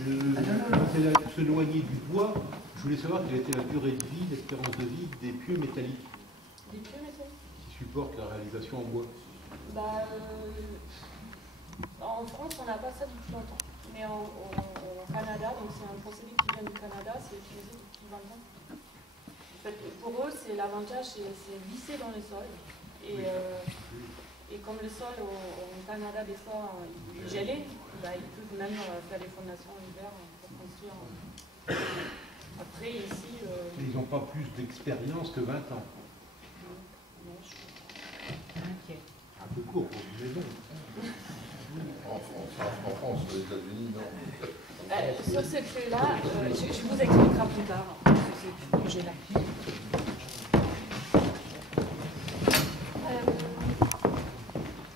Ce noyer du bois, je voulais savoir quelle était la durée de vie, l'espérance de vie des pieux métalliques. Des pieux métalliques qui supportent la réalisation en bois. Bah, en France, on n'a pas ça depuis longtemps. Mais au Canada, donc c'est un procédé qui vient du Canada, c'est utilisé depuis 20 ans. En fait, pour eux, c'est l'avantage, c'est visser dans les sols. Et comme le sol au Canada, des fois, il est gelé, bah, ils peuvent même faire des fondations l'hiver pour construire. Après, ici... Ils n'ont pas plus d'expérience que 20 ans. Non, un peu court pour une maison. En France, aux États-Unis, non. Sur ce fait-là, je vous expliquerai plus tard, sur ce sujet-là.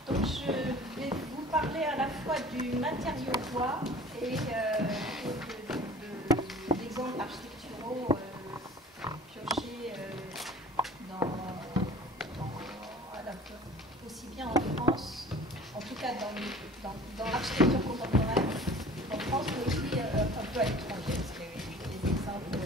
Donc je vais vous parler à la fois du matériau bois et d'exemples architecturaux piochés aussi bien en France, en tout cas dans l'architecture contemporaine, en France, mais aussi un peu à l'étranger, parce que les exemples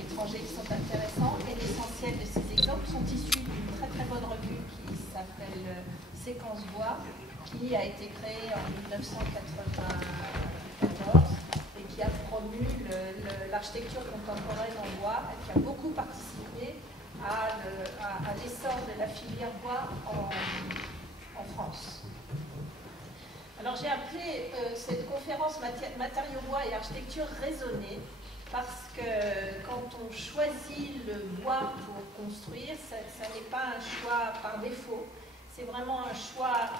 étrangers qui sont intéressants, et l'essentiel de ces exemples sont issus d'une très très bonne revue qui s'appelle Séquence Bois, qui a été créée en 1994 et qui a promu l'architecture contemporaine en bois, et qui a beaucoup participé à l'essor de la filière bois en France. Alors j'ai appelé cette conférence matériaux bois et architecture raisonnée parce que quand on choisit le bois pour construire, ça n'est pas un choix par défaut, c'est vraiment un choix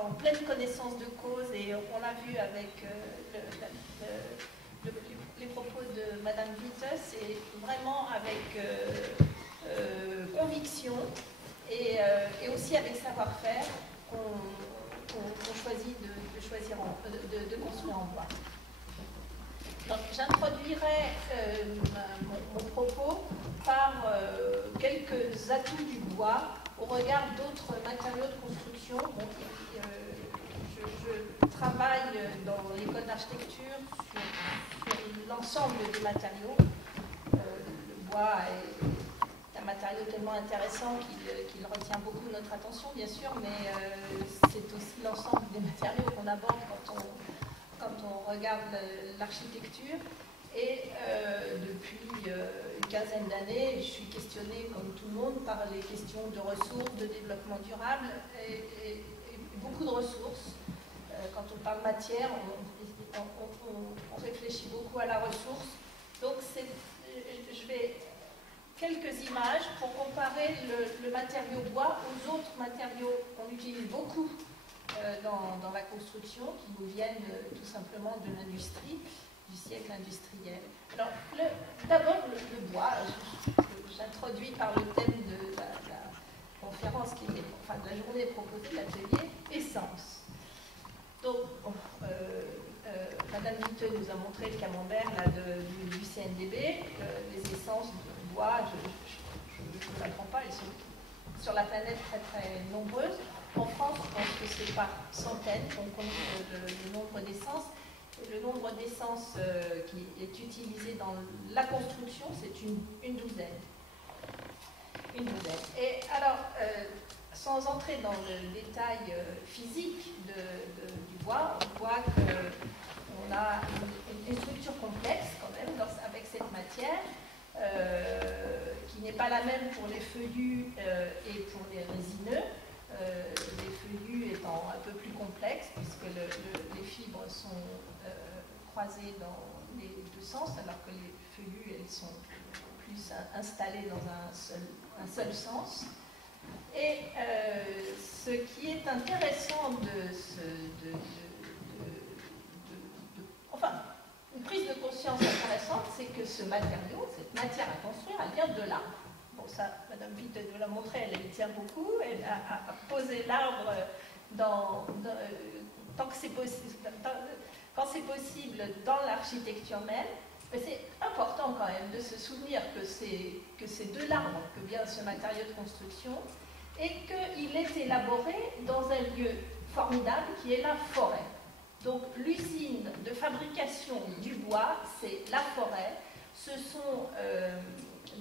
en pleine connaissance de cause, et on l'a vu avec les propos de Madame Witte, c'est vraiment avec conviction et aussi avec savoir-faire qu'on choisit de construire en bois. Donc j'introduirai mon propos par quelques atouts du bois au regard d'autres matériaux de construction. Bon, je travaille dans l'école d'architecture sur l'ensemble des matériaux. Le bois est un matériau tellement intéressant qu'il retient beaucoup notre attention, bien sûr, mais c'est aussi l'ensemble des matériaux qu'on aborde quand on regarde l'architecture. Et depuis une quinzaine d'années, je suis questionnée, comme tout le monde, par les questions de ressources, de développement durable, et beaucoup de ressources. Quand on parle matière, on réfléchit beaucoup à la ressource. Donc je vais quelques images pour comparer le matériau bois aux autres matériaux qu'on utilise beaucoup dans la construction, qui nous viennent tout simplement de l'industrie, du siècle industriel. Alors, d'abord le bois, j'introduis par le thème de la conférence, de la journée proposée, l'atelier essence. Donc, Madame Witte nous a montré le camembert là, du CNDB, les essences de bois, je ne l'apprends pas, elles sont sur la planète très très nombreuses. En France, je pense que c'est par centaines qu'on compte le nombre d'essences. Le nombre d'essences qui est utilisé dans la construction, c'est une douzaine. Une douzaine. Et alors, sans entrer dans le détail physique du bois, on voit qu'on a une structure complexe quand même avec cette matière, qui n'est pas la même pour les feuillus et pour les résineux. Les feuillus étant un peu plus complexes, puisque les fibres sont croisées dans les deux sens, alors que les feuillus, elles sont plus installées dans un seul sens. Et ce qui est intéressant enfin, une prise de conscience intéressante, c'est que ce matériau, cette matière à construire, elle vient de l'arbre. Bon, ça, Madame Witte nous l'a montré, elle y tient beaucoup. Elle a posé l'arbre tant que c'est possible, quand c'est possible dans l'architecture même. Mais c'est important quand même de se souvenir que c'est de l'arbre que vient ce matériau de construction et qu'il est élaboré dans un lieu formidable qui est la forêt. Donc l'usine de fabrication du bois, c'est la forêt. Ce sont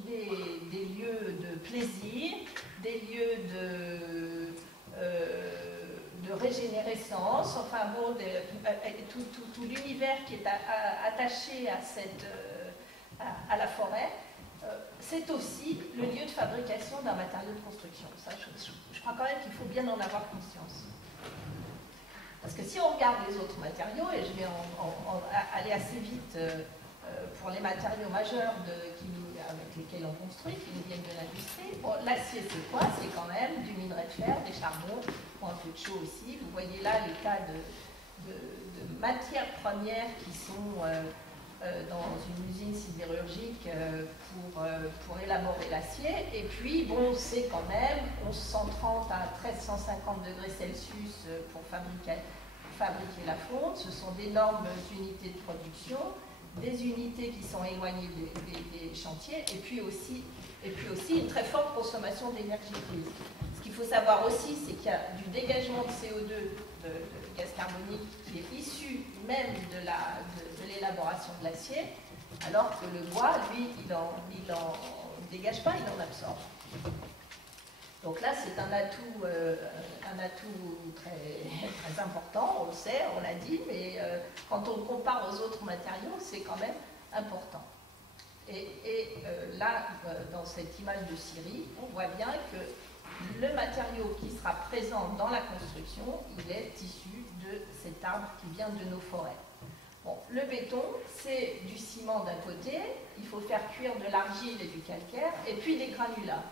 des lieux de plaisir, des lieux de régénérescence, enfin bon, tout l'univers qui est attaché à la forêt. C'est aussi le lieu de fabrication d'un matériau de construction. Ça, je crois quand même qu'il faut bien en avoir conscience. Parce que si on regarde les autres matériaux, et je vais aller assez vite pour les matériaux majeurs avec lesquels on construit, qui nous viennent de l'industrie, bon, l'acier c'est quoi? C'est quand même du minerai de fer, des charbons, un peu de chaux aussi. Vous voyez là les tas de matières premières qui sont dans une usine sidérurgique pour élaborer l'acier. Et puis, bon, c'est quand même 1130 à 1350 degrés Celsius pour fabriquer la fonte. Ce sont d'énormes unités de production, des unités qui sont éloignées des chantiers, et puis aussi une très forte consommation d'énergie grise. Ce qu'il faut savoir aussi, c'est qu'il y a du dégagement de CO2, de gaz carbonique, qui est issu même de l'élaboration de l'acier, alors que le bois, lui, il en dégage pas, il en absorbe. Donc là, c'est un atout très important, on le sait, on l'a dit, mais quand on le compare aux autres matériaux, c'est quand même important. Et là, dans cette image de Syrie, on voit bien que le matériau qui sera présent dans la construction, il est issu de cet arbre qui vient de nos forêts. Bon, le béton, c'est du ciment d'un côté, il faut faire cuire de l'argile et du calcaire, et puis des granulats.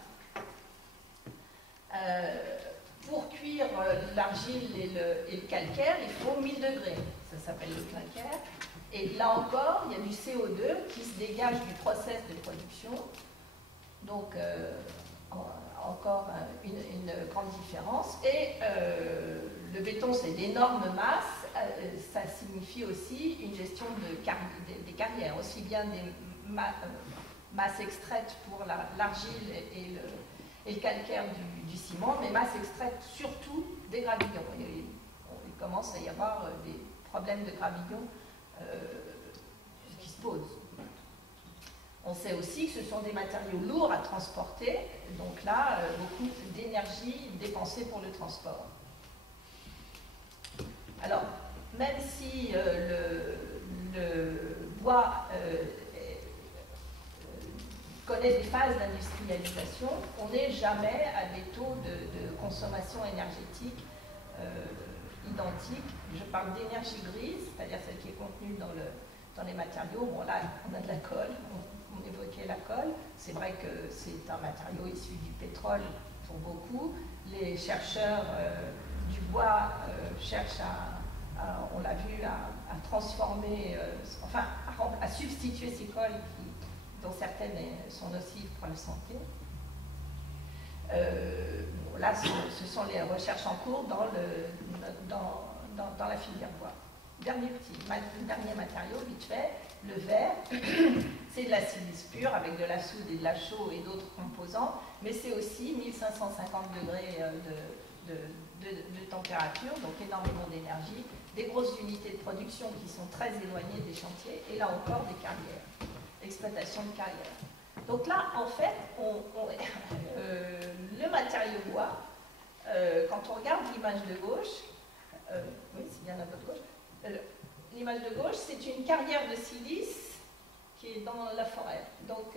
Pour cuire l'argile et le calcaire, il faut 1000 degrés, ça s'appelle le calcaire. Et là encore, il y a du CO2 qui se dégage du process de production. Donc, encore une grande différence. Et le béton, c'est d'énormes masses. Ça signifie aussi une gestion des carrières, aussi bien des masses extraites pour l'argile et le calcaire du ciment, mais masses extraites surtout des gravillons. Il commence à y avoir des problèmes de gravillons qui se posent. On sait aussi que ce sont des matériaux lourds à transporter, donc là, beaucoup d'énergie dépensée pour le transport. Alors, même si le bois connaît des phases d'industrialisation, on n'est jamais à des taux de consommation énergétique identiques. Je parle d'énergie grise, c'est-à-dire celle qui est contenue dans les matériaux. Bon, là, on a de la colle. On évoquait la colle. C'est vrai que c'est un matériau issu du pétrole pour beaucoup. Les chercheurs du bois cherchent on l'a vu, à transformer, enfin, à substituer ces colles dont certaines sont nocives pour la santé. Là, ce sont les recherches en cours dans la filière bois. Dernier matériau, vite fait, le verre. C'est de la silice pure avec de la soude et de la chaux et d'autres composants, mais c'est aussi 1550 degrés de température, donc énormément d'énergie, des grosses unités de production qui sont très éloignées des chantiers, et là encore des carrières, exploitation de carrières. Donc là, en fait, le matériau bois, quand on regarde l'image de gauche, oui, c'est bien à votre gauche, l'image de gauche, c'est une carrière de silice qui est dans la forêt. Donc,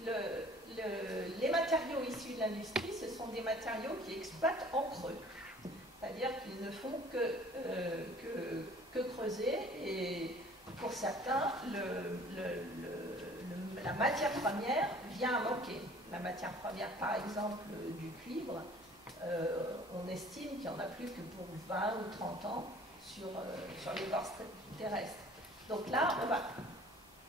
les matériaux issus de l'industrie, ce sont des matériaux qui exploitent en creux. C'est-à-dire qu'ils ne font que creuser, et pour certains, la matière première vient à manquer. La matière première, par exemple, du cuivre, on estime qu'il n'y en a plus que pour 20 ou 30 ans sur l'écorce terrestre. Donc là, on va,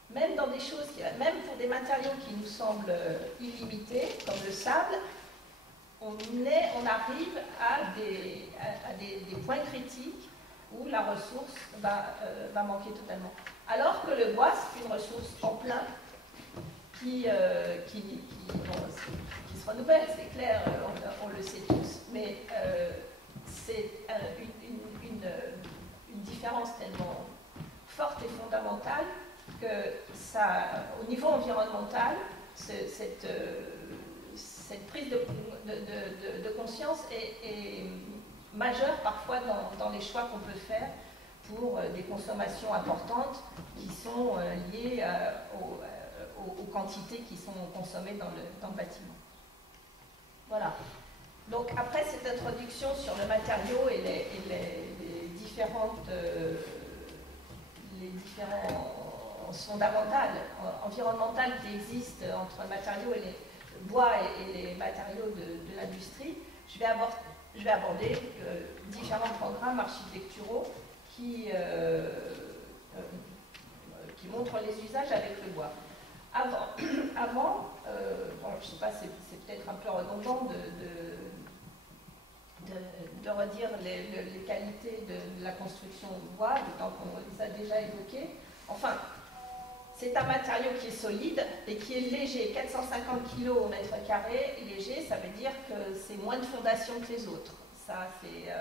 même dans des choses, même pour des matériaux qui nous semblent illimités, comme le sable, on arrive à des points critiques où la ressource va manquer totalement. Alors que le bois, c'est une ressource en plein qui se renouvelle, c'est clair, on le sait tous, mais c'est une différence tellement forte et fondamentale que ça, au niveau environnemental, cette prise de conscience est majeure parfois dans les choix qu'on peut faire pour des consommations importantes qui sont liées aux quantités qui sont consommées dans le bâtiment. Voilà. Donc après cette introduction sur le matériau et les différentes fondamentales environnementales qui existent entre le matériau et les bois et les matériaux de l'industrie, je vais aborder différents programmes architecturaux qui montrent les usages avec le bois. Avant bon, je ne sais pas, c'est peut-être un peu redondant de redire les qualités de la construction bois, d'autant qu'on les a déjà évoquées. Enfin, c'est un matériau qui est solide et qui est léger. 450 kg au mètre carré, léger, ça veut dire que c'est moins de fondation que les autres. Ça, c'est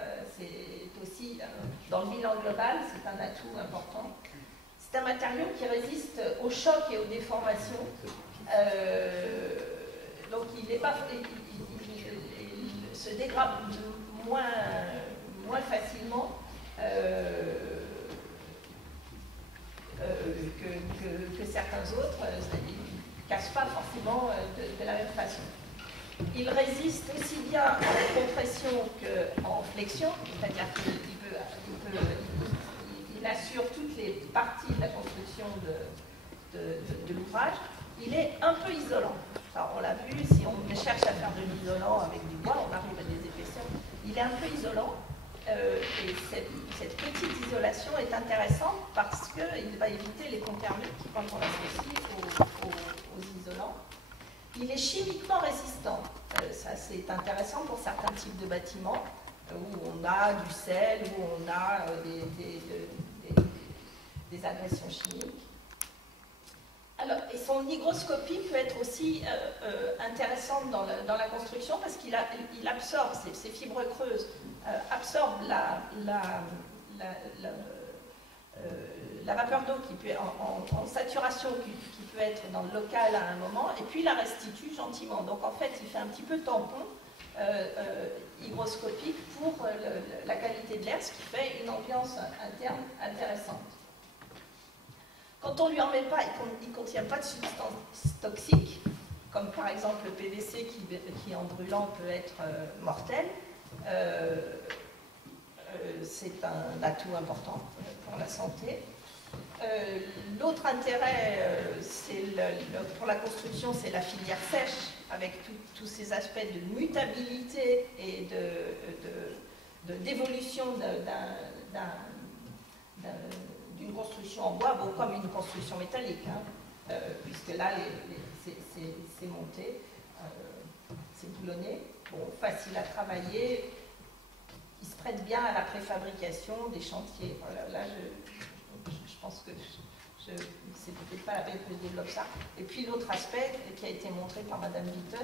aussi, dans le bilan global, c'est un atout important. C'est un matériau qui résiste aux chocs et aux déformations. Donc, il se dégrade moins facilement que certains autres. Il ne casse pas forcément de la même façon. Il résiste aussi bien en compression qu'en flexion, c'est-à-dire qu'il assure toutes les parties de la construction de l'ouvrage. Il est un peu isolant. Alors, on l'a vu, si on cherche à faire de l'isolant avec du bois, on arrive à des épaisseurs. Il est un peu isolant. Et cette petite isolation est intéressante parce qu'il va éviter les ponts thermiques quand on l'associe aux isolants. Il est chimiquement résistant. Ça, c'est intéressant pour certains types de bâtiments où on a du sel, où on a des agressions chimiques. Alors, et son hygroscopie peut être aussi intéressante dans la construction parce qu'il absorbe, ces fibres creuses absorbent la vapeur d'eau qui peut en saturation qui peut être dans le local à un moment, et puis la restitue gentiment. Donc en fait, il fait un petit peu tampon hygroscopique pour la qualité de l'air, ce qui fait une ambiance interne intéressante. Quand on ne lui en met pas, il ne contient pas de substances toxiques, comme par exemple le PVC qui en brûlant peut être mortel. C'est un atout important pour la santé. L'autre intérêt pour la construction, c'est la filière sèche, avec tous ces aspects de mutabilité et d'évolution d'une construction en bois, bon, comme une construction métallique, hein, puisque là, c'est monté, c'est boulonné, bon, facile à travailler, il se prête bien à la préfabrication des chantiers. Voilà, là, je pense que c'est peut-être pas la peine que je développe ça. Et puis l'autre aspect qui a été montré par Madame Witte,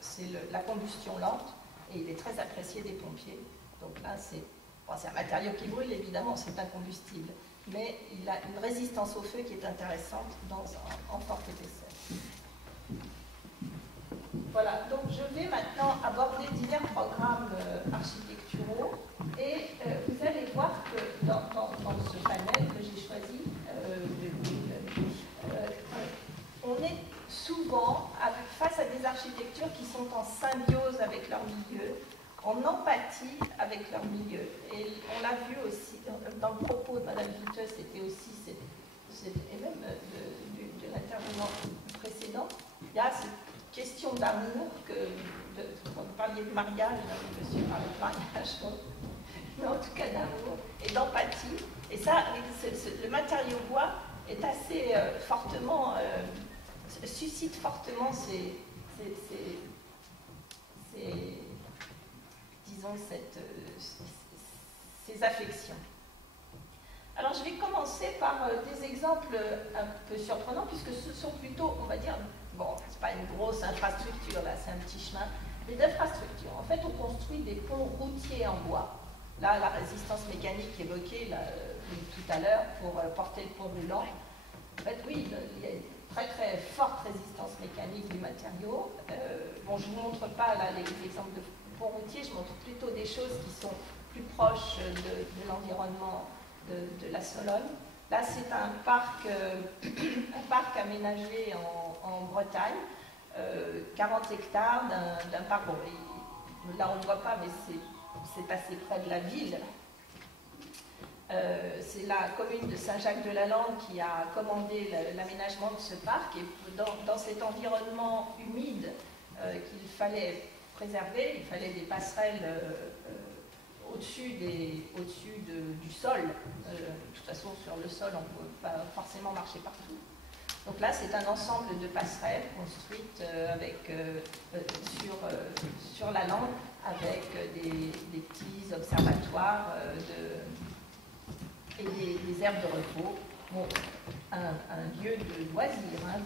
c'est la combustion lente, et il est très apprécié des pompiers. Donc là, c'est un matériau qui brûle, évidemment, c'est un combustible, mais il a une résistance au feu qui est intéressante en forte épaisseur. Voilà, donc je vais maintenant aborder divers programmes architecturaux, et vous allez voir que dans ce panel que j'ai choisi, on est souvent face à des architectures qui sont en symbiose avec leur milieu, en empathie avec leur milieu. Et on l'a vu aussi dans le propos de Mme Witte, c'était aussi, et même de l'intervenant précédent, il y a cette question d'amour, quand vous parliez de mariage, monsieur parlait de mariage, mais en tout cas d'amour et d'empathie. Et ça, le matériau bois est assez fortement, suscite fortement disons, ces affections. Alors je vais commencer par des exemples un peu surprenants, puisque ce sont plutôt, on va dire, bon, c'est pas une grosse infrastructure, là, c'est un petit chemin, mais d'infrastructure. En fait, on construit des ponts routiers en bois, Là, la résistance mécanique évoquée là, tout à l'heure pour porter le poids roulant, en fait, oui, il y a une très très forte résistance mécanique du matériau. Bon, je ne vous montre pas là, les exemples de pont routier, je montre plutôt des choses qui sont plus proches de l'environnement de la Sologne. Là, c'est un parc aménagé en Bretagne, 40 hectares d'un parc. Bon, là, on ne le voit pas, mais c'est assez près de la ville. C'est la commune de Saint-Jacques-de-la-Lande qui a commandé l'aménagement de ce parc. Et dans cet environnement humide qu'il fallait préserver, il fallait des passerelles au-dessus du sol. De toute façon, sur le sol, on ne peut pas forcément marcher partout. Donc là, c'est un ensemble de passerelles construites sur la lande avec des petits observatoires et des aires de repos. Bon, un lieu de loisir hein,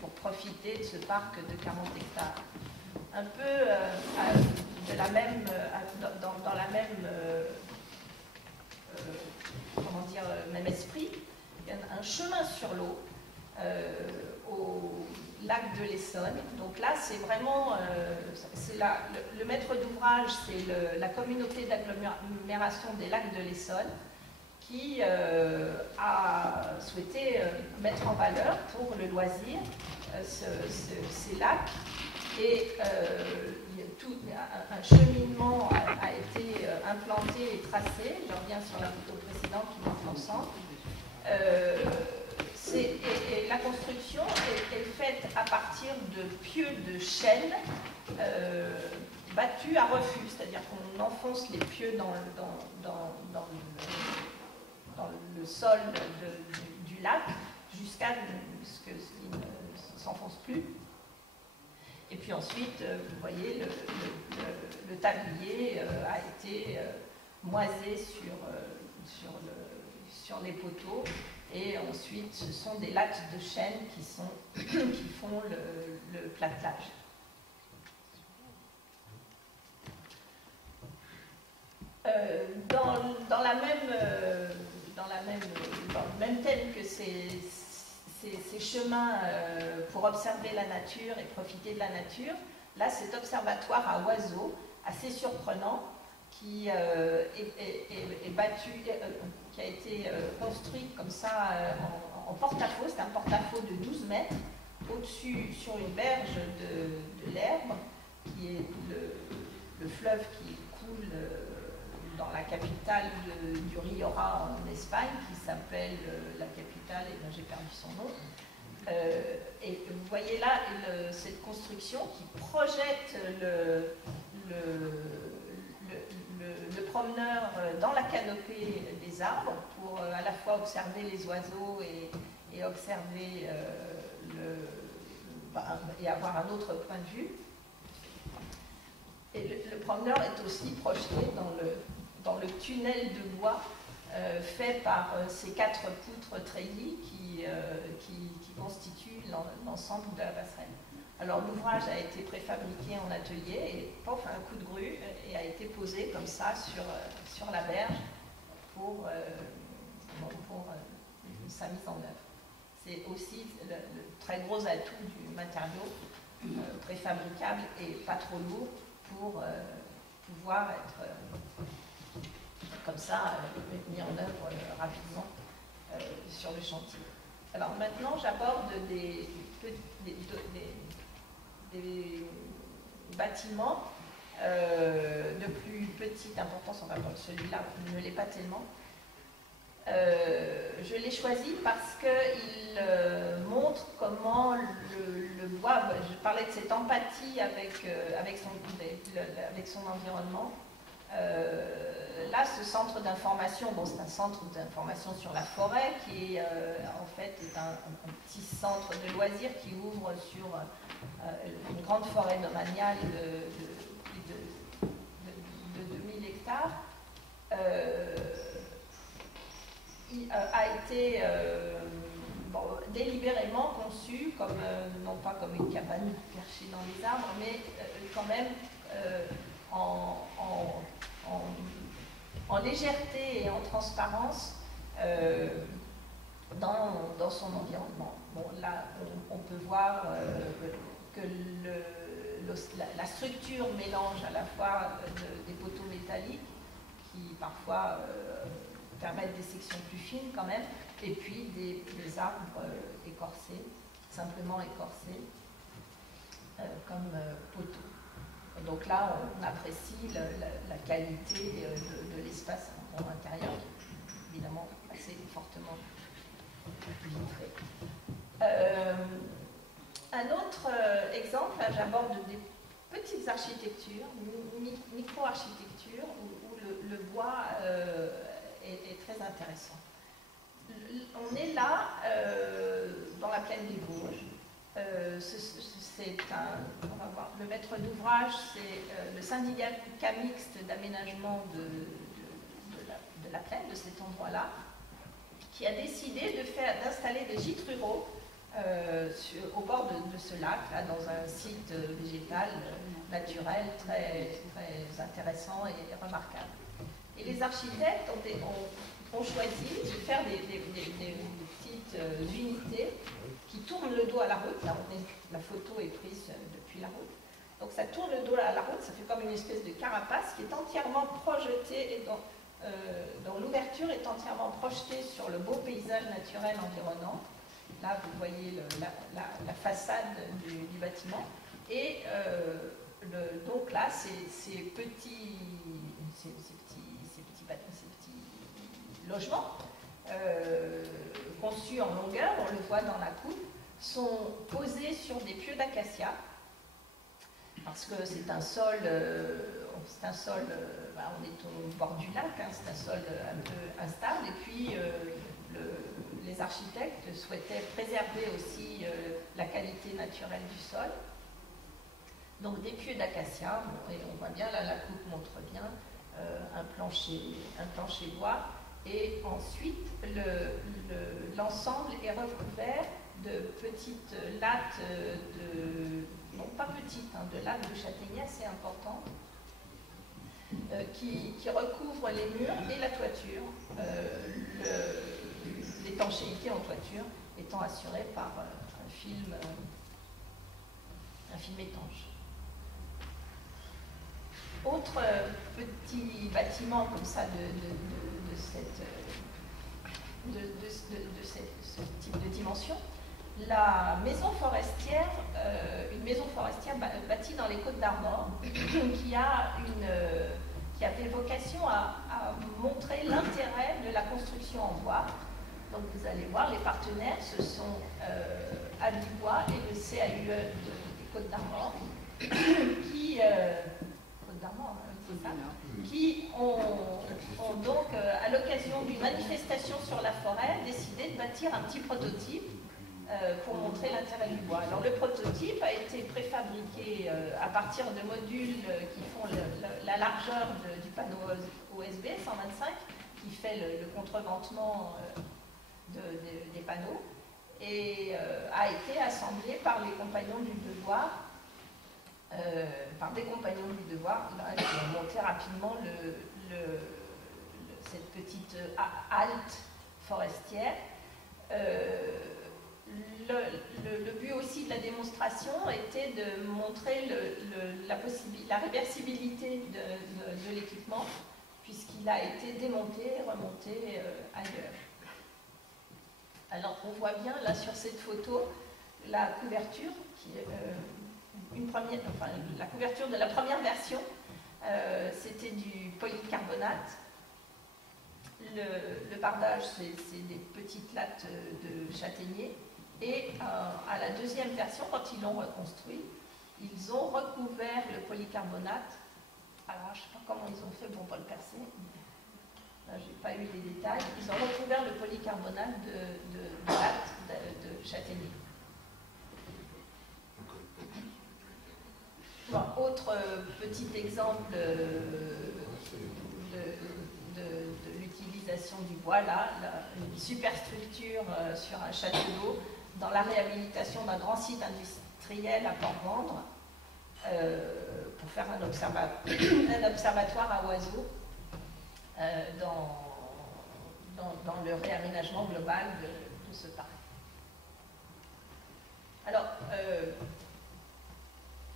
pour profiter de ce parc de 40 hectares. Un peu dans la même comment dire, même esprit, il y a un chemin sur l'eau au lac de l'Essonne. Donc là, c'est vraiment le maître d'ouvrage, c'est la communauté d'agglomération des lacs de l'Essonne qui a souhaité mettre en valeur pour le loisir ces lacs. Et un cheminement a été implanté et tracé. Je reviens sur la photo précédente qui montre l'ensemble. Et la construction est faite à partir de pieux de chêne battus à refus, c'est-à-dire qu'on enfonce les pieux dans le sol du lac jusqu'à ce qu'ils ne s'enfoncent plus. Et puis ensuite, vous voyez, le tablier a été moisé sur les poteaux. Et ensuite, ce sont des lattes de chêne qui font le plâtrage. Dans le même thème que ces chemins pour observer la nature et profiter de la nature, là, cet observatoire à oiseaux, assez surprenant, qui est battu, qui a été construit comme ça en porte-à-faux. C'est un porte-à-faux de 12 mètres, au-dessus, sur une berge de l'Erbre, qui est le fleuve qui coule dans la capitale du Rioja en Espagne, qui s'appelle la capitale, et là j'ai perdu son nom. Et vous voyez là cette construction qui projette le promeneur dans la canopée des arbres pour à la fois observer les oiseaux et observer et avoir un autre point de vue. Et le promeneur est aussi projeté dans le tunnel de bois fait par ces 4 poutres treillis qui constituent l'ensemble de la passerelle. Alors l'ouvrage a été préfabriqué en atelier et pof, un coup de grue et a été posé comme ça sur la berge pour sa mise en œuvre. C'est aussi le très gros atout du matériau préfabricable et pas trop lourd pour pouvoir être comme ça mis en œuvre rapidement sur le chantier. Alors maintenant j'aborde des bâtiments de plus petite importance, enfin celui-là ne l'est pas tellement. Je l'ai choisi parce qu'il montre comment le bois, je parlais de cette empathie avec son environnement. Là, ce centre d'information, bon, c'est un centre d'information sur la forêt qui est en fait un petit centre de loisirs qui ouvre sur une grande forêt domaniale de 2000 hectares. Il a été délibérément conçu comme, non pas comme une cabane perchée dans les arbres, mais quand même en légèreté et en transparence dans son environnement. Bon, là, on peut voir que la structure mélange à la fois des poteaux métalliques qui parfois permettent des sections plus fines quand même, et puis des arbres écorcés, simplement écorcés, comme poteaux. Et donc là, on apprécie la qualité de l'espace à l'intérieur, évidemment assez fortement vitré. Un autre exemple, là j'aborde des petites architectures, micro-architectures, où le bois est très intéressant. On est là dans la plaine des Vosges. On va voir, le maître d'ouvrage, c'est le syndicat mixte d'aménagement de la plaine, de cet endroit-là, qui a décidé d'installer des gîtes ruraux au bord de ce lac, là, dans un site végétal, naturel, très, très intéressant et remarquable. Et les architectes ont choisi de faire des petites unités qui tournent le dos à la route. Là, la photo est prise depuis la route. Donc ça tourne le dos à la route, ça fait comme une espèce de carapace qui est entièrement projetée et dont l'ouverture est entièrement projetée sur le beau paysage naturel environnant. Là, vous voyez la façade du bâtiment. Et donc là, ces petits logements conçus en longueur, on le voit dans la coupe, sont posés sur des pieux d'acacia, parce que c'est un sol, on est au bord du lac, hein, c'est un sol un peu instable, et puis les architectes souhaitaient préserver aussi la qualité naturelle du sol. Donc des pieux d'acacia, et on voit bien, là la coupe montre bien un plancher bois, et ensuite l'ensemble est recouvert de petites lattes, non pas petites, hein, de lattes de châtaignier assez importantes, qui recouvrent les murs et la toiture, l'étanchéité en toiture étant assurée par un film étanche. Autre petit bâtiment comme ça ce type de dimension, la maison forestière, une maison forestière bâtie dans les Côtes-d'Armor, qui avait vocation à montrer l'intérêt de la construction en bois. Donc vous allez voir, les partenaires, ce sont Abibois et le CAUE des Côtes-d'Armor, qui ont donc, à l'occasion d'une manifestation sur la forêt, décidé de bâtir un petit prototype pour montrer l'intérêt du bois. Alors le prototype a été préfabriqué à partir de modules qui font la largeur du panneau OSB 125, qui fait le contreventement des panneaux, et a été assemblé par les compagnons du devoir, par des compagnons du devoir, là, qui ont monté rapidement cette petite halte forestière. Le but aussi de la démonstration était de montrer la réversibilité de l'équipement, puisqu'il a été démonté et remonté ailleurs. Alors on voit bien là sur cette photo la couverture, qui est la couverture de la première version, c'était du polycarbonate. Le bardage, c'est des petites lattes de châtaignier. Et à la deuxième version, quand ils l'ont reconstruit, ils ont recouvert le polycarbonate. Alors, je ne sais pas comment ils ont fait pour ne pas le percer. Là, je n'ai pas eu les détails. Ils ont recouvert le polycarbonate de lattes de châtaignier. Bon, autre petit exemple de l'utilisation du bois, là, une superstructure sur un château d'eau dans la réhabilitation d'un grand site industriel à Port-Vendre pour faire un observatoire à oiseaux dans le réaménagement global de ce parc. Alors,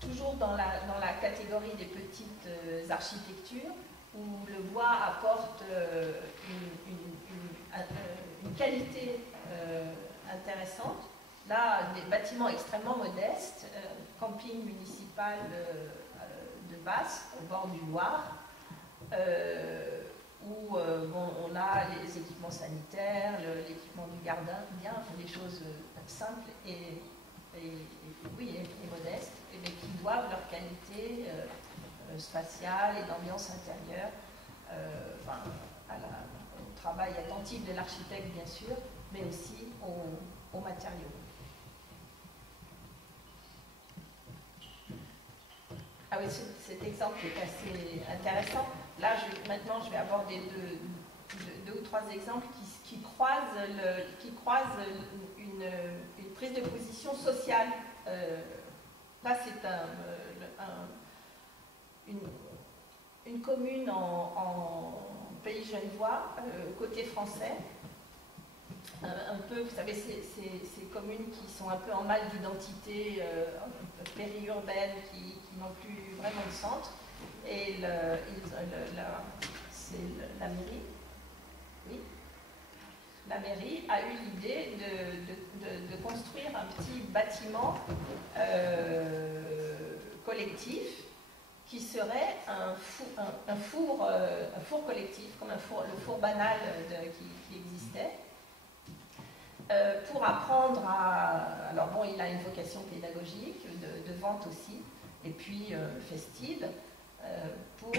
toujours dans la catégorie des petites architectures, où le bois apporte une qualité intéressante. Là, des bâtiments extrêmement modestes, camping municipal de Basse, au bord du Loir, où bon, on a les équipements sanitaires, l'équipement du gardien, des choses simples et modestes, mais qui doivent leur qualité spatiale et d'ambiance intérieure au travail attentif de l'architecte, bien sûr, mais aussi aux matériaux. Ah oui, cet exemple est assez intéressant. Là, maintenant, je vais aborder deux ou trois exemples qui croisent une prise de position sociale. Là, c'est une commune en Pays Genevois, côté français. Un peu, vous savez, ces communes qui sont un peu en mal d'identité, périurbaines, qui n'ont plus vraiment de centre. Et c'est la mairie. Oui. La mairie a eu l'idée de construire un petit bâtiment collectif qui serait un four collectif, comme le four banal qui existait, pour apprendre à... Alors bon, il a une vocation pédagogique, de vente aussi, et puis festive, pour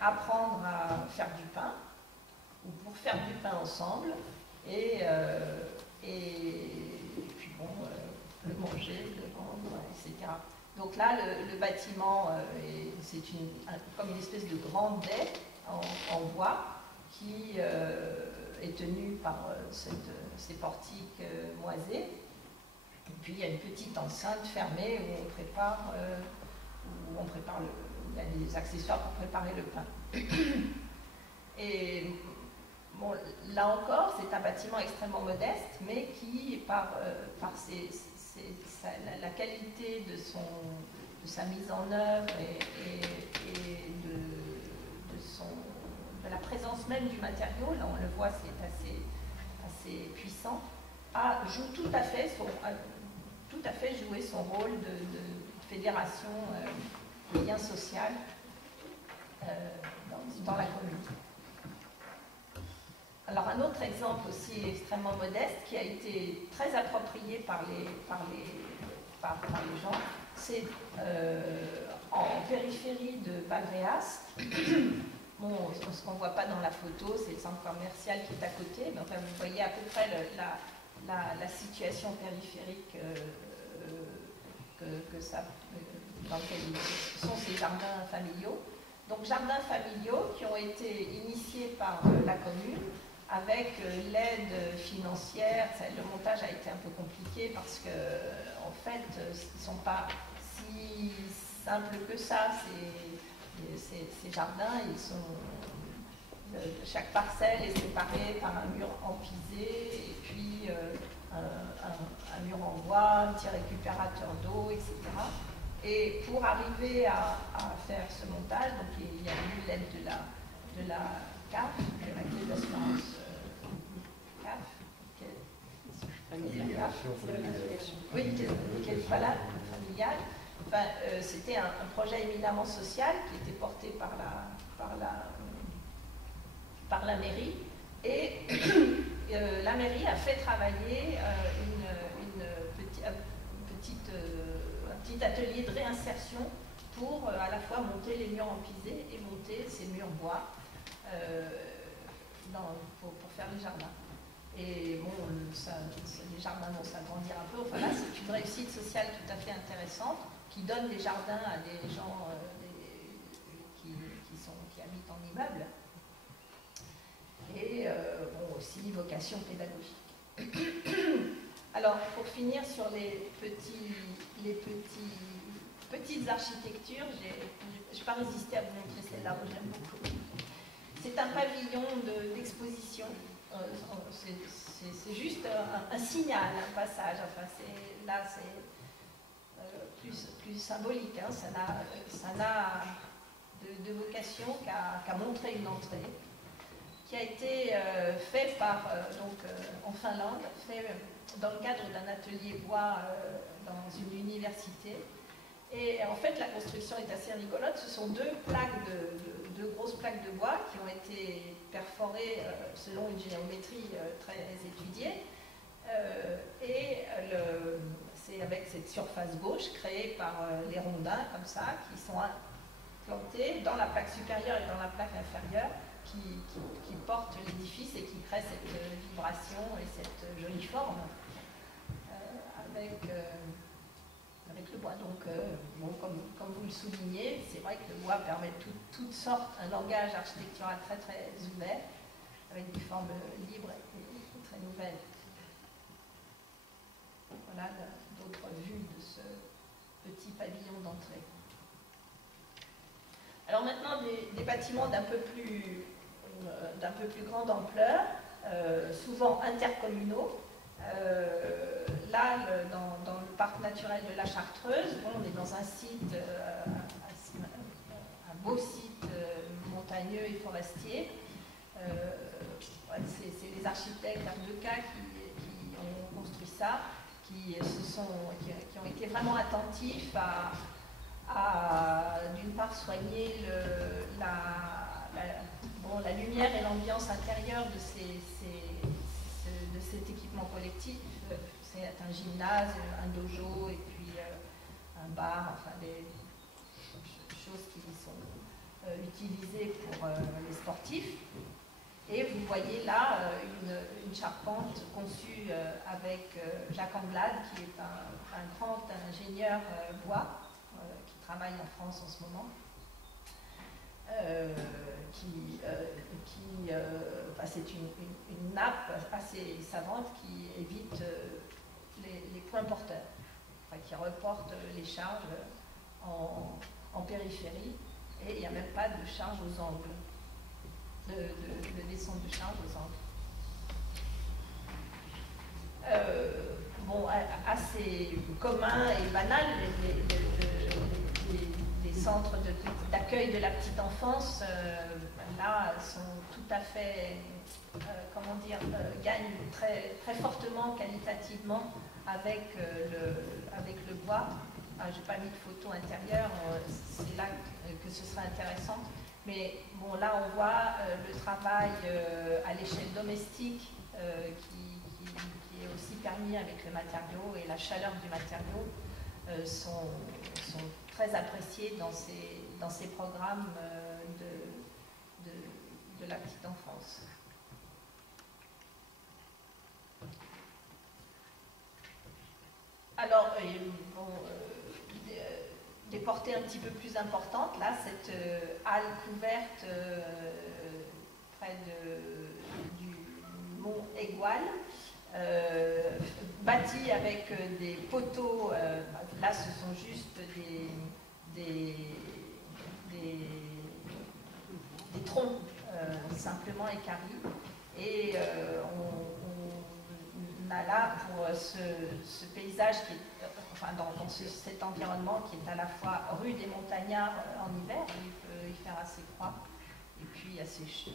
apprendre à faire du pain, ou pour faire du pain ensemble, et puis bon, le manger, le vendre, etc. Donc là, le bâtiment, c'est comme une espèce de grande baie en bois qui est tenue par ces portiques moisés. Et puis il y a une petite enceinte fermée où on prépare, il y a des accessoires pour préparer le pain. Et bon, là encore, c'est un bâtiment extrêmement modeste, mais qui, par la qualité de sa mise en œuvre et de la présence même du matériau, là on le voit, c'est assez puissant, joue tout à fait joué son rôle de fédération de lien social dans la commune. Alors un autre exemple aussi extrêmement modeste qui a été très approprié par les gens, c'est en périphérie de Bagréas. Bon, ce qu'on ne voit pas dans la photo, c'est le centre commercial qui est à côté, mais enfin, vous voyez à peu près la situation périphérique dans laquelle sont ces jardins familiaux. Donc jardins familiaux qui ont été initiés par la commune, avec l'aide financière. Le montage a été un peu compliqué parce que, en fait, ils ne sont pas si simples que ça. Ces jardins, chaque parcelle est séparée par un mur empisé et puis un mur en bois, un petit récupérateur d'eau, etc. Et pour arriver à faire ce montage, donc il y a eu l'aide de la CAF, de la Caisse d'assurance CAF, oui, voilà, familiale. Enfin, c'était un projet éminemment social qui était porté par la mairie. Et la mairie a fait travailler un petit atelier de réinsertion pour à la fois monter les murs empisés et monter ces murs bois pour faire les jardins. Et bon, les jardins vont s'agrandir un peu. Enfin là, c'est une réussite sociale tout à fait intéressante qui donne des jardins à des gens qui habitent en immeuble. Et bon, aussi vocation pédagogique. Alors, pour finir sur les petites architectures, je n'ai pas résisté à vous montrer celle-là, j'aime beaucoup. c'est un pavillon d'exposition. C'est juste un signal, un passage. Enfin, là, c'est plus symbolique. Hein. Ça n'a de vocation qu'à montrer une entrée qui a été fait en Finlande, fait dans le cadre d'un atelier bois dans une université. Et en fait, la construction est assez rigolote. Ce sont deux grosses plaques de bois qui ont été perforées selon une géométrie très étudiée. C'est avec cette surface gauche créée par les rondins, comme ça, qui sont implantés dans la plaque supérieure et dans la plaque inférieure, qui portent l'édifice et qui créent cette vibration et cette jolie forme avec le bois. Donc, comme vous le soulignez, c'est vrai que le bois permet toutes sortes, un langage architectural très très ouvert, avec des formes libres et très nouvelles. Voilà d'autres vues de ce petit pavillon d'entrée. Alors maintenant, des bâtiments d'un peu plus grande ampleur, souvent intercommunaux. Là, dans le parc naturel de la Chartreuse, on est dans un site, un beau site montagneux et forestier. C'est les architectes Ardeca qui ont construit ça, qui ont été vraiment attentifs à d'une part soigner la lumière et l'ambiance intérieure de cet équipement collectif. C'est un gymnase, un dojo et puis un bar, enfin des choses qui sont utilisées pour les sportifs. Et vous voyez là une charpente conçue avec Jacques Anglade, qui est un grand ingénieur bois qui travaille en France en ce moment. C'est une nappe assez savante qui évite les points porteurs, enfin, qui reporte les charges en périphérie, et il n'y a même pas de charge aux angles, de descente de charge aux angles. Assez commun et banal, les centres d'accueil de la petite enfance, là, sont tout à fait, gagnent très, très fortement, qualitativement, avec le bois. Je n'ai pas mis de photo intérieure, c'est là que ce sera intéressant. Mais bon, là, on voit le travail à l'échelle domestique qui est aussi permis avec le matériau, et la chaleur du matériau sont très appréciés dans ces programmes de la petite enfance. Alors, des portées un petit peu plus importantes, là, cette halle couverte près du mont Égual, bâtie avec des poteaux, là ce sont juste des troncs simplement équarris, et on a là pour ce paysage qui est, dans cet environnement qui est à la fois rue des Montagnards en hiver, où il peut y faire assez froid, et puis assez chaud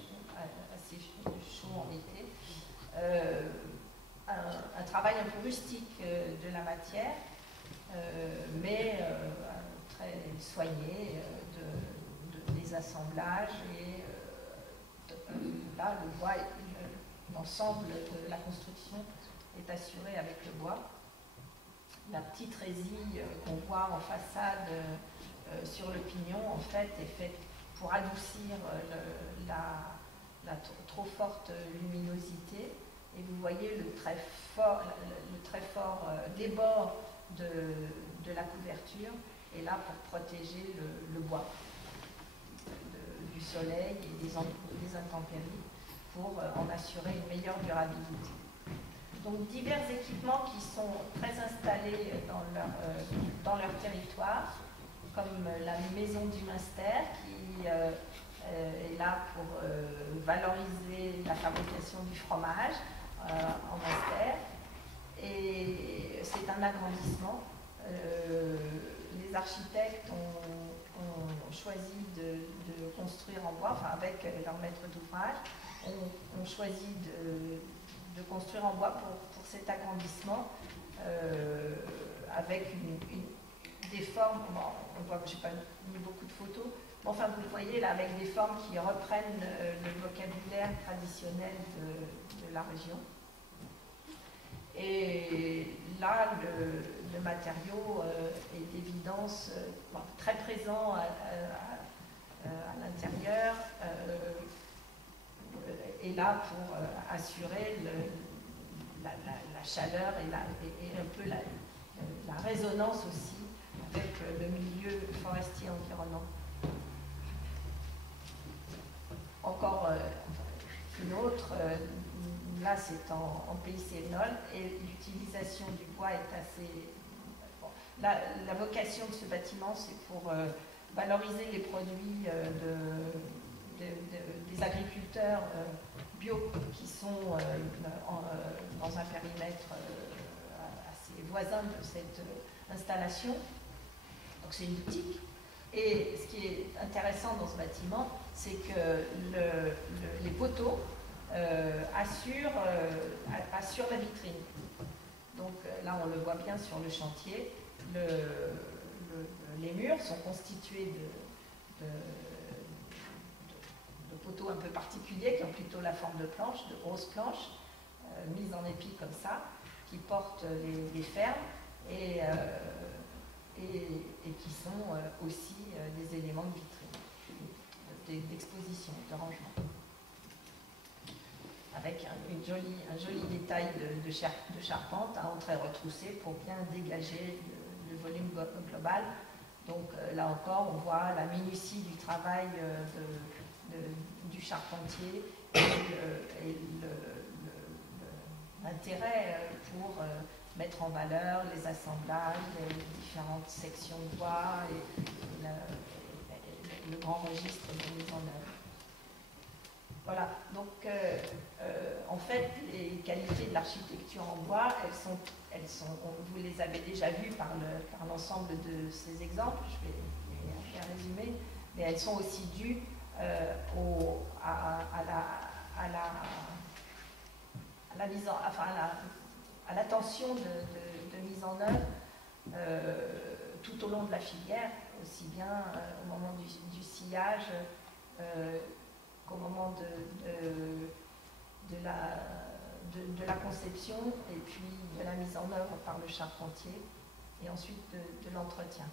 en été. Un travail un peu rustique de la matière, mais très soigné des assemblages, et là le bois, l'ensemble de la construction est assuré avec le bois. La petite résille qu'on voit en façade sur le pignon, en fait, est faite pour adoucir la trop forte luminosité. Et vous voyez le très fort débord de la couverture est là pour protéger le bois du soleil et des intempéries, pour en assurer une meilleure durabilité. Donc divers équipements qui sont très installés dans leur territoire, comme la maison du Münster, qui est là pour valoriser la fabrication du fromage en master. Et c'est un agrandissement. Les architectes ont choisi de construire en bois, enfin avec leur maître d'ouvrage, ont choisi de construire en bois pour cet agrandissement avec des formes, bon, on voit, je n'ai pas mis beaucoup de photos, mais enfin vous le voyez là, avec des formes qui reprennent le vocabulaire traditionnel de la région. Et là, le matériau est d'évidence très présent à l'intérieur, est là pour assurer la chaleur et un peu la résonance aussi avec le milieu forestier environnant. Encore une autre, là c'est en pays sévenol et l'utilisation du bois est assez... Bon, la vocation de ce bâtiment c'est pour valoriser les produits des agriculteurs bio qui sont dans un périmètre assez voisin de cette installation. Donc c'est une boutique. Et ce qui est intéressant dans ce bâtiment, c'est que les poteaux assurent la vitrine. Donc là, on le voit bien sur le chantier. Les murs sont constitués de poteaux un peu particuliers qui ont plutôt la forme de planches, de grosses planches, mises en épi comme ça, qui portent les fermes et qui sont aussi des éléments de vitrine, d'exposition, de rangement. Avec un joli détail de charpente à entrée retroussée pour bien dégager le volume global. Donc là encore, on voit la minutie du travail du charpentier et l'intérêt pour mettre en valeur les assemblages, les différentes sections de bois et le grand registre de mise en œuvre. Voilà, donc en fait, les qualités de l'architecture en bois, vous les avez déjà vues par l'ensemble de ces exemples, je vais les résumer, mais elles sont aussi dues à l'attention de mise en œuvre tout au long de la filière, aussi bien au moment du sillage qu'au moment de la conception et puis de la mise en œuvre par le charpentier et ensuite de l'entretien.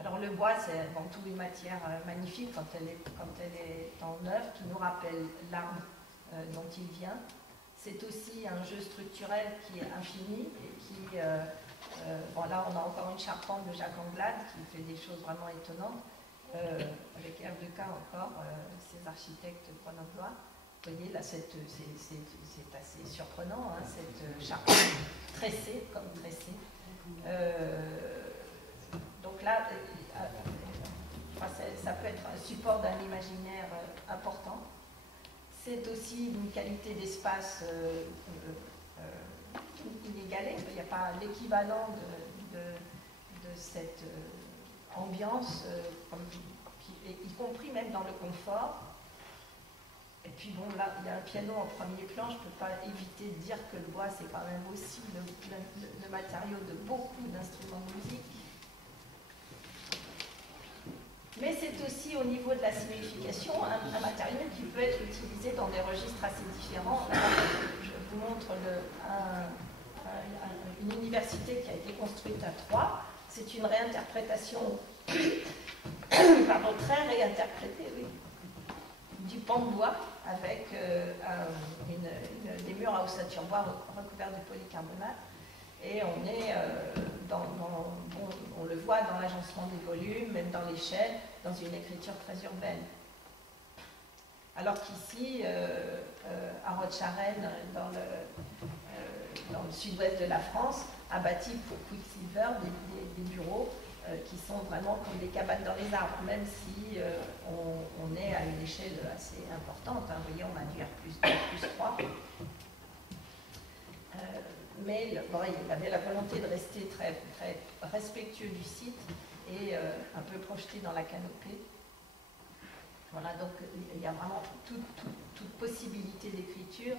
Alors le bois, c'est avant tout une matière magnifique quand elle est en œuvre, qui nous rappelle l'arbre dont il vient. C'est aussi un jeu structurel qui est infini et qui... bon là, on a encore une charpente de Jacques Anglade qui fait des choses vraiment étonnantes. Avec Herve de Caen encore, ces architectes grenoblois. Vous voyez, là, c'est assez surprenant, hein, cette charpente tressée, comme tressée. Donc là, ça peut être un support d'un imaginaire important. C'est aussi une qualité d'espace inégalée. Il n'y a pas l'équivalent de cette ambiance, y compris même dans le confort. Et puis bon, là, il y a un piano en premier plan, je ne peux pas éviter de dire que le bois, c'est quand même aussi le matériau de beaucoup d'instruments de musique. Mais c'est aussi au niveau de la signification un matériau qui peut être utilisé dans des registres assez différents. Là, je vous montre une université qui a été construite à Troyes. C'est une réinterprétation, pardon, très réinterprétée, oui, du pan de bois avec des murs à ossature bois recouverts de polycarbonate. Et on est on le voit dans l'agencement des volumes, même dans l'échelle, dans une écriture très urbaine. Alors qu'ici, à Rocharen, dans le sud-ouest de la France, a bâti pour Quicksilver des bureaux qui sont vraiment comme des cabanes dans les arbres, même si on est à une échelle assez importante. Hein. Vous voyez, on a du R+2, R+3. Mais bon, il avait la volonté de rester très, très respectueux du site et un peu projeté dans la canopée. Voilà, donc il y a vraiment toute possibilité d'écriture.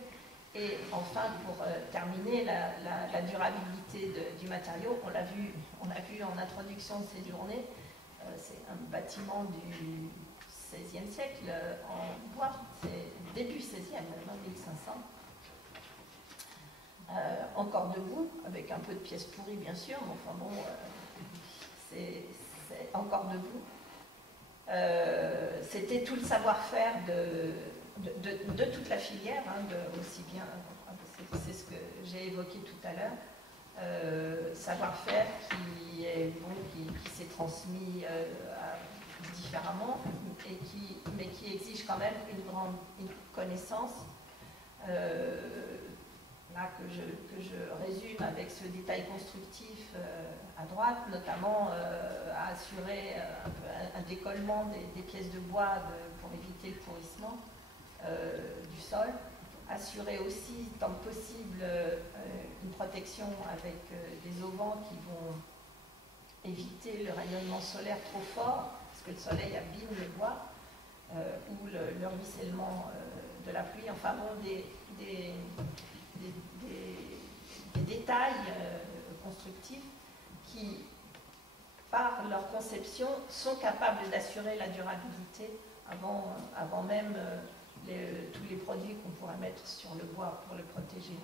Et enfin, pour terminer, la durabilité du matériau, on l'a vu en introduction de cette journée, c'est un bâtiment du XVIe siècle en bois, c'est début XVIe, même 1500. Encore debout, avec un peu de pièces pourries bien sûr, mais enfin bon, c'est encore debout. C'était tout le savoir-faire de toute la filière, hein, aussi bien, c'est ce que j'ai évoqué tout à l'heure, savoir-faire qui est bon, qui s'est transmis différemment, mais qui exige quand même une connaissance. Là, que je résume avec ce détail constructif à droite, notamment à assurer un décollement des pièces de bois pour éviter le pourrissement du sol, assurer aussi, tant que possible, une protection avec des auvents qui vont éviter le rayonnement solaire trop fort, parce que le soleil abîme le bois, ou le ruissellement de la pluie, enfin bon, des détails constructifs qui, par leur conception, sont capables d'assurer la durabilité avant même tous les produits qu'on pourrait mettre sur le bois pour le protéger.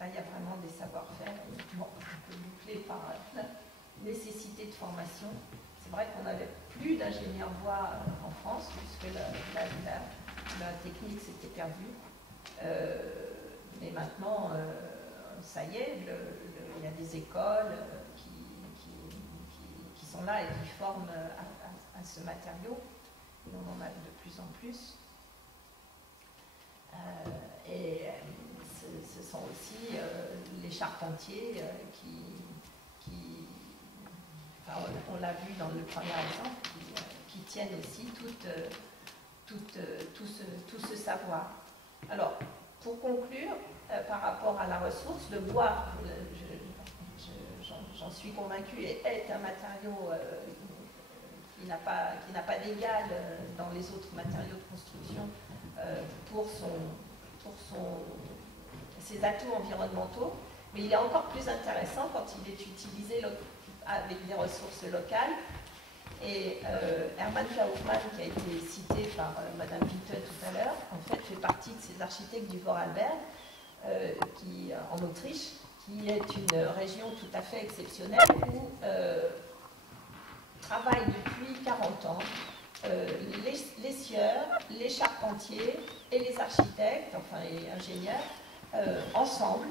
Là, il y a vraiment des savoir-faire. Bon, on peut boucler par la nécessité de formation. C'est vrai qu'on n'avait plus d'ingénieurs bois en France, puisque la technique s'était perdue. Mais maintenant, ça y est, il y a des écoles qui sont là et qui forment à ce matériau. Et on en a de plus en plus. Et ce sont aussi les charpentiers enfin, on l'a vu dans le premier exemple, qui tiennent aussi tout ce savoir. Alors, pour conclure, par rapport à la ressource, le bois, j'en suis convaincue, est un matériau qui n'a pas d'égal dans les autres matériaux de construction pour ses atouts environnementaux, mais il est encore plus intéressant quand il est utilisé avec des ressources locales. Et Hermann Kaufmann, qui a été cité par Madame Witte tout à l'heure, en fait fait partie de ces architectes du Vorarlberg, en Autriche, qui est une région tout à fait exceptionnelle où travaillent depuis 40 ans les scieurs, les charpentiers et les architectes, enfin les ingénieurs, ensemble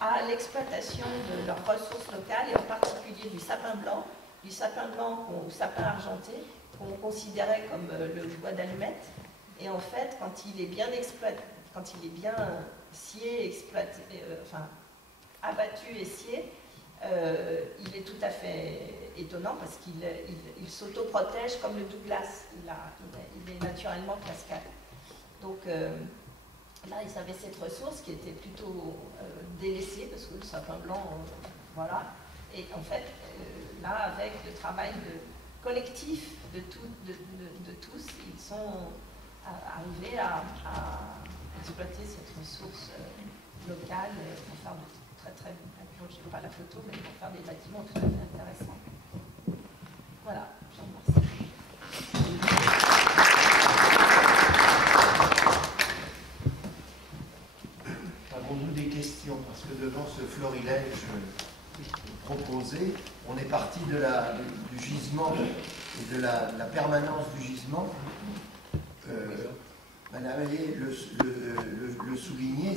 à l'exploitation de leurs ressources locales et en particulier du sapin blanc ou sapin argenté, qu'on considérait comme le bois d'allumette. Et en fait, quand il est bien exploité, quand il est bien scié, exploité, abattu et scié, il est tout à fait étonnant parce qu'il s'autoprotège comme le Douglas. Il est naturellement cascade. Donc là, ils avaient cette ressource qui était plutôt délaissée parce que le sapin blanc, voilà. Et en fait, là, avec le travail collectif de tous, ils sont arrivés à exploiter cette ressource locale pour faire de très très, je n'ai pas la photo, mais pour faire des bâtiments tout à fait intéressants. Voilà, je vous remercie. Avons-nous des questions? Parce que devant ce florilège proposé, on est parti du gisement et de la permanence du gisement. Madame Hayet le soulignait,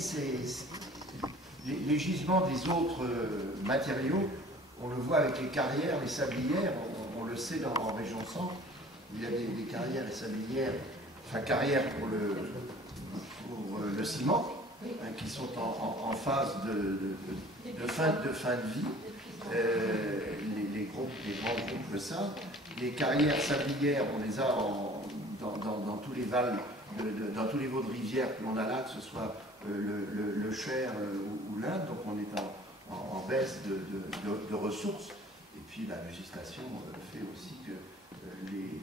les gisements des autres matériaux, on le voit avec les carrières, les sablières, on le sait en région centre, il y a des carrières et sablières, enfin carrières pour le ciment, hein, qui sont en phase de fin de vie. grands groupes le savent. Les carrières sablières, on les a dans tous les vals, dans tous les veaux de rivière que l'on a là, que ce soit le Cher ou l'Inde, donc on est en baisse de ressources. Et puis la législation fait aussi que les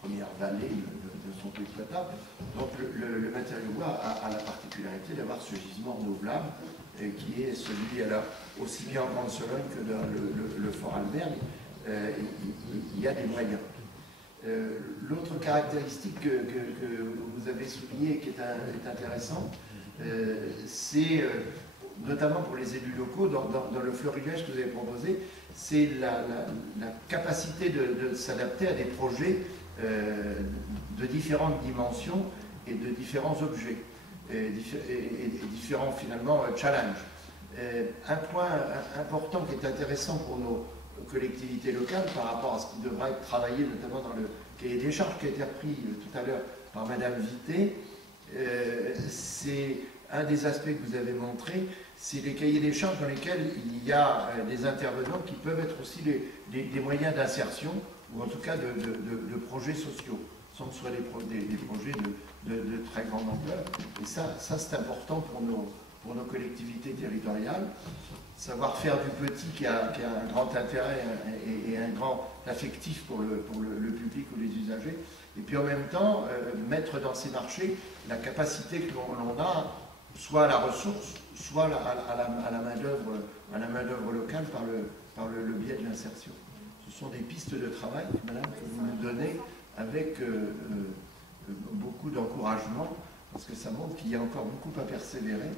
premières vallées ne sont plus exploitables. Donc le matériau bois a la particularité d'avoir ce gisement renouvelable qui est celui, alors, aussi bien en Grande Sologne que dans le Fort Albergue, il y a des moyens. L'autre caractéristique que vous avez soulignée, qui est intéressante, c'est notamment pour les élus locaux, dans le florilège que vous avez proposé, c'est la capacité de s'adapter à des projets de différentes dimensions et de différents objets, et différents finalement challenges. Un point important qui est intéressant pour nos collectivités locales par rapport à ce qui devra être travaillé notamment dans le cahier des charges qui a été repris tout à l'heure par Madame Vité, c'est un des aspects que vous avez montré, c'est les cahiers des charges dans lesquels il y a des intervenants qui peuvent être aussi des moyens d'insertion ou en tout cas de projets sociaux, sans que ce soit des projets de très grande ampleur. Et ça c'est important pour nos collectivités territoriales. Savoir faire du petit qui a un grand intérêt et un grand affectif pour le public ou les usagers, et puis en même temps mettre dans ces marchés la capacité que l'on a, soit à la ressource, soit à la main-d'œuvre locale par le biais de l'insertion. Ce sont des pistes de travail, madame, que vous nous donnez avec beaucoup d'encouragement, parce que ça montre qu'il y a encore beaucoup à persévérer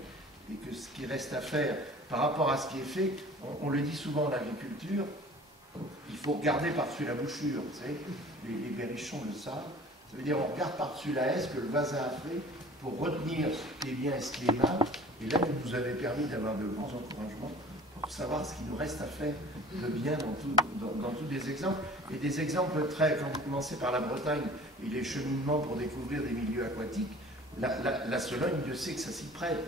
et que ce qui reste à faire par rapport à ce qui est fait, on le dit souvent en agriculture, il faut regarder par-dessus la bouchure, vous savez, les berrichons le savent, ça veut dire on regarde par-dessus la haie ce que le voisin a fait pour retenir ce qui est bien et ce qui est mal, et là vous nous avez permis d'avoir de grands encouragements pour savoir ce qu'il nous reste à faire de bien dans tous les exemples, et des exemples quand vous commencez par la Bretagne et les cheminements pour découvrir des milieux aquatiques, la Sologne, Dieu sait que ça s'y prête.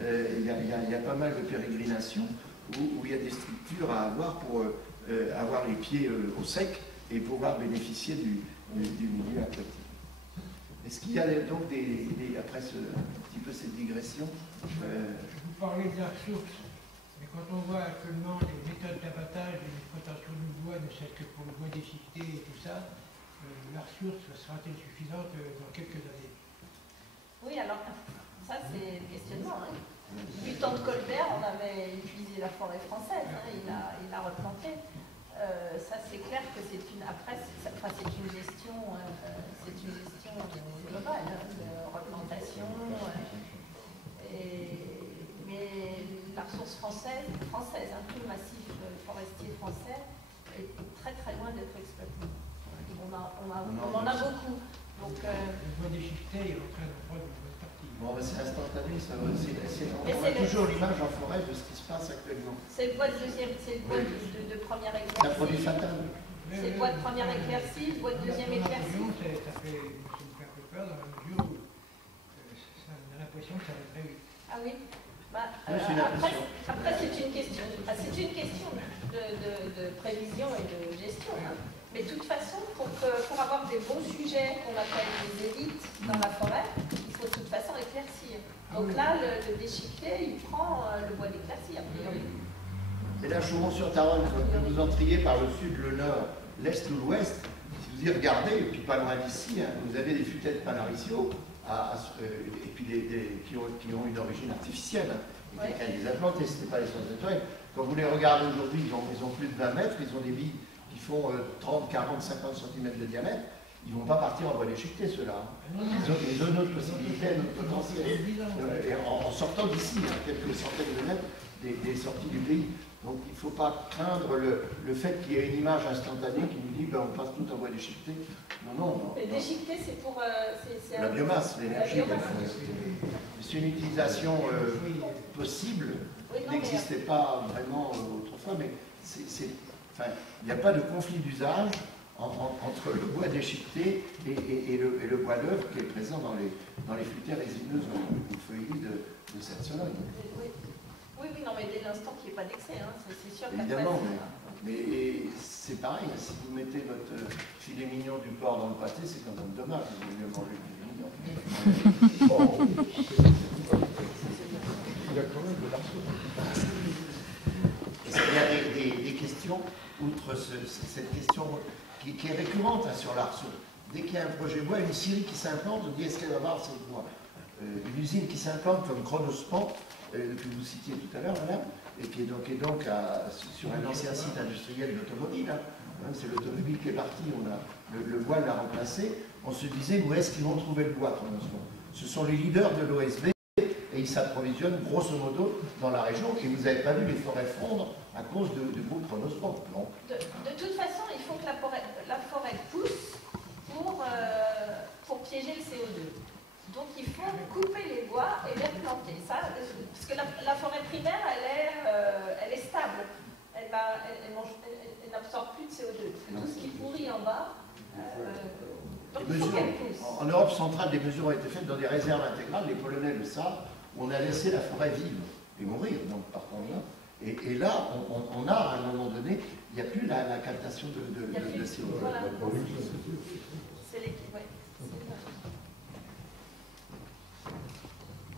Il y a pas mal de pérégrinations où il y a des structures à avoir pour avoir les pieds au sec et pouvoir bénéficier du milieu aquatique. Est-ce qu'il y a donc après un petit peu cette digression Vous parlez de la ressource, mais quand on voit actuellement les méthodes d'abattage et l'exploitation du bois, ne serait-ce que pour le bois déchiqueté et tout ça, la ressource sera-t-elle suffisante dans quelques années? Oui, alors, ça c'est le questionnement. Hein. Du temps de Colbert, on avait utilisé la forêt française, hein, il a replanté. Ça c'est clair que c'est une gestion globale, hein, de replantation. Mais la ressource française, tout le massif forestier français est très très loin d'être exploité. On en a beaucoup. Donc, le bois déchiqueté est en train de prendre une bonne partie. Bon, c'est instantané, ça va. On a toujours l'image en forêt de ce qui se passe actuellement. C'est le bois de première éclaircie. C'est un produit fatal. C'est le bois de première éclaircie, le bois de deuxième éclaircie. Ça me fait un peu peur dans la mesure où on a l'impression que ça va très vite. Ah oui. Après c'est une question. C'est une question de prévision et de gestion. Hein. Mais de toute façon, pour avoir des bons sujets qu'on appelle des élites dans la forêt, il faut de toute façon éclaircir. Donc là, le déchiqueté, il prend le bois d'éclaircie, a priori. Et là, Chaumont-sur-Tharonne, quand vous entriez par le sud, le nord, l'est ou l'ouest, si vous y regardez, et puis pas loin d'ici, hein, vous avez des futaies de Panaricio, et puis qui ont une origine artificielle. Hein, et quelqu'un les a plantés, ce n'était pas les sources naturelles. Quand vous les regardez aujourd'hui, ils ont plus de 20 mètres, ils ont des billes qui font 30, 40, 50 cm de diamètre, ils ne vont pas partir en bois déchiqueté, ceux-là. Ils ont notre possibilité, notre potentiel. Et en sortant d'ici, à quelques centaines de mètres des sorties du pays. Donc il ne faut pas craindre le fait qu'il y ait une image instantanée qui nous dit ben, on passe tout en bois déchiqueté. Non. Le déchiqueté, c'est pour... la biomasse, l'énergie. C'est une utilisation possible, qui n'existait pas vraiment autrefois, mais il n'y a pas de conflit d'usage entre le bois déchiqueté et le bois d'œuvre qui est présent dans les futaies résineuses ou feuillues de cette Sologne. Oui, Oui, oui, non, mais dès l'instant qu'il n'y ait pas d'excès, hein, c'est sûr qu'après... Évidemment, mais c'est pareil, si vous mettez votre filet mignon du porc dans le pâté, c'est quand même dommage, vous voulez mieux manger le filet mignon. Bon. Il y a quand même de l'arceau. Il y a des questions, outre cette question qui est récurrente hein, sur l'arceau. Dès qu'il y a un projet bois, une scierie qui s'implante, on dit est-ce qu'elle va avoir cette bois une usine qui s'implante comme Chronospan, que vous citiez tout à l'heure, madame, et qui est donc sur un ancien site industriel d'automobile. Hein, c'est l'automobile qui est partie, le bois l'a remplacé. On se disait où est-ce qu'ils vont trouver le bois, Chronospan? Ce sont les leaders de l'OSB. Et ils s'approvisionnent grosso modo dans la région. Et vous n'avez pas vu les forêts fondre à cause du groupe Chronospan, non? De toute façon, il faut que la forêt pousse pour piéger le CO2. Donc il faut couper les bois et les planter. Ça, parce que la forêt primaire, elle est stable. Elle n'absorbe plus de CO2. Tout ce qui pourrit en bas, donc il faut qu'elle pousse. En Europe centrale, des mesures ont été faites dans des réserves intégrales. Les Polonais le savent. On a laissé la forêt vivre et mourir, donc par contre là. Et là, on a, à un moment donné, il n'y a plus la captation de CO2. Voilà. C'est l'équipe, oui.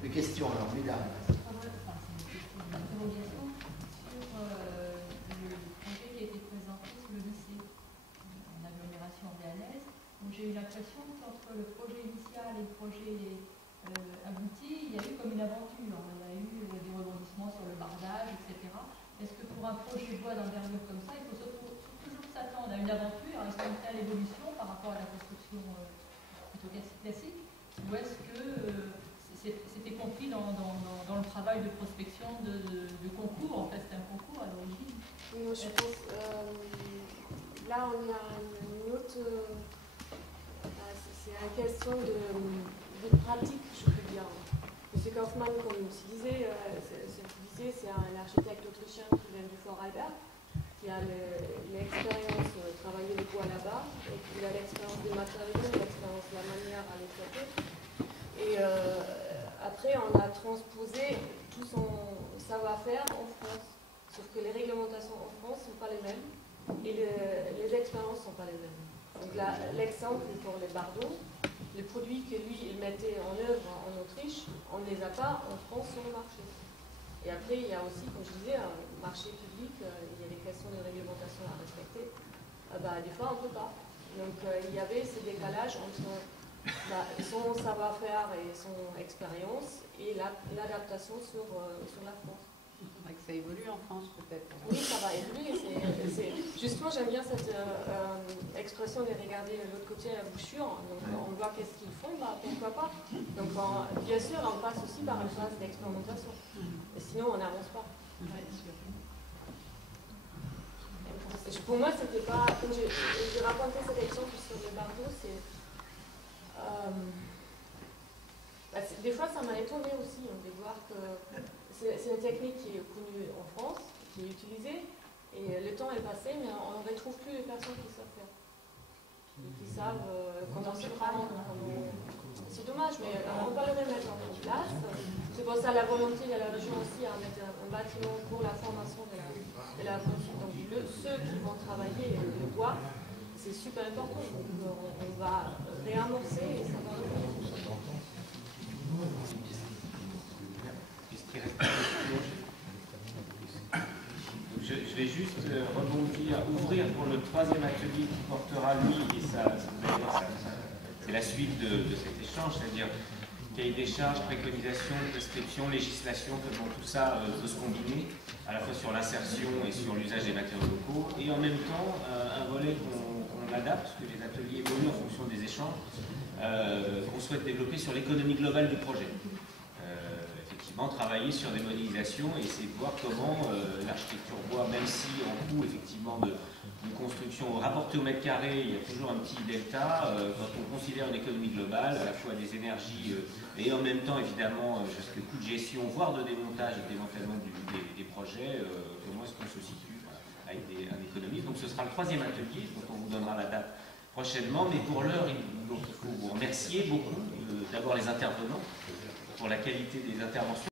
Des questions, alors, mesdames. Une interrogation sur le projet qui a été présenté sur le lycée en agglomération réanaise. J'ai eu l'impression qu'entre le projet initial et le projet abouti, il y a eu comme une aventure. Il y a eu des rebondissements sur le bardage, etc. Est-ce que pour un projet bois d'envergure comme ça, il faut toujours s'attendre à une aventure, à une telle évolution par rapport à la construction plutôt classique, ou est-ce que c'était compris dans le travail de prospection de concours? En fait, c'était un concours à l'origine. Oui, moi je pense, là on a une autre, c'est une question de pratique, je peux dire. M. Kaufmann, comme tu disais, c'est un architecte autrichien qui vient du Fort Albert, qui a l'expérience de travailler le bois là-bas, et qui a l'expérience des matériaux, l'expérience de la manière à l'exploiter. Et après, on a transposé tout son savoir-faire en France. Sauf que les réglementations en France ne sont pas les mêmes et les expériences ne sont pas les mêmes. Donc l'exemple pour les bardeaux, les produits que lui il mettait en œuvre en Autriche, on ne les a pas en France sur le marché. Et après, il y a aussi, comme je disais, un marché public, il y a des questions de réglementation à respecter. Des fois, on ne peut pas. Donc il y avait ce décalage entre son savoir-faire et son expérience et l'adaptation sur la France. Il faudrait que ça évolue en France peut-être. Oui, ça va évoluer. Justement, j'aime bien cette expression de regarder de l'autre côté à la bouchure. Donc on voit qu'est-ce qu'ils font, pourquoi pas. Donc bien sûr, on passe aussi par une phase d'expérimentation. Et sinon, on n'avance pas. Pour moi, c'était pas. Comme j'ai raconté cet exemple sur le bardeau, des fois, ça m'a étonné aussi de voir que c'est une technique qui est connue en France, qui est utilisée, et le temps est passé, mais on ne retrouve plus les personnes qui savent faire. Qui savent condenser vraiment. C'est dommage, mais on va le remettre en place. C'est pour ça la volonté de la région aussi à mettre un bâtiment pour la formation de la fonction. Donc ceux qui vont travailler le bois, c'est super important. Donc on va réamorcer et ça va revenir. Je vais juste rebondir, ouvrir pour le troisième atelier qui portera lui, et c'est la suite de cet échange, c'est-à-dire cahier des charges, préconisation, prescription, législation, comment tout ça peut se combiner, à la fois sur l'insertion et sur l'usage des matériaux locaux, et en même temps un volet qu'on adapte, parce que les ateliers évoluent en fonction des échanges, qu'on souhaite développer sur l'économie globale du projet. Effectivement, travailler sur des modélisations et essayer de voir comment l'architecture bois, même si en coût effectivement de construction rapporté au mètre carré, il y a toujours un petit delta, quand on considère une économie globale, à la fois des énergies et en même temps évidemment jusqu'au coût de gestion, voire de démontage et démantèlement des projets, comment est-ce qu'on se situe avec un économiste. Donc ce sera le troisième atelier, dont on vous donnera la date prochainement, mais pour l'heure, il faut vous remercier beaucoup, d'abord les intervenants, pour la qualité des interventions.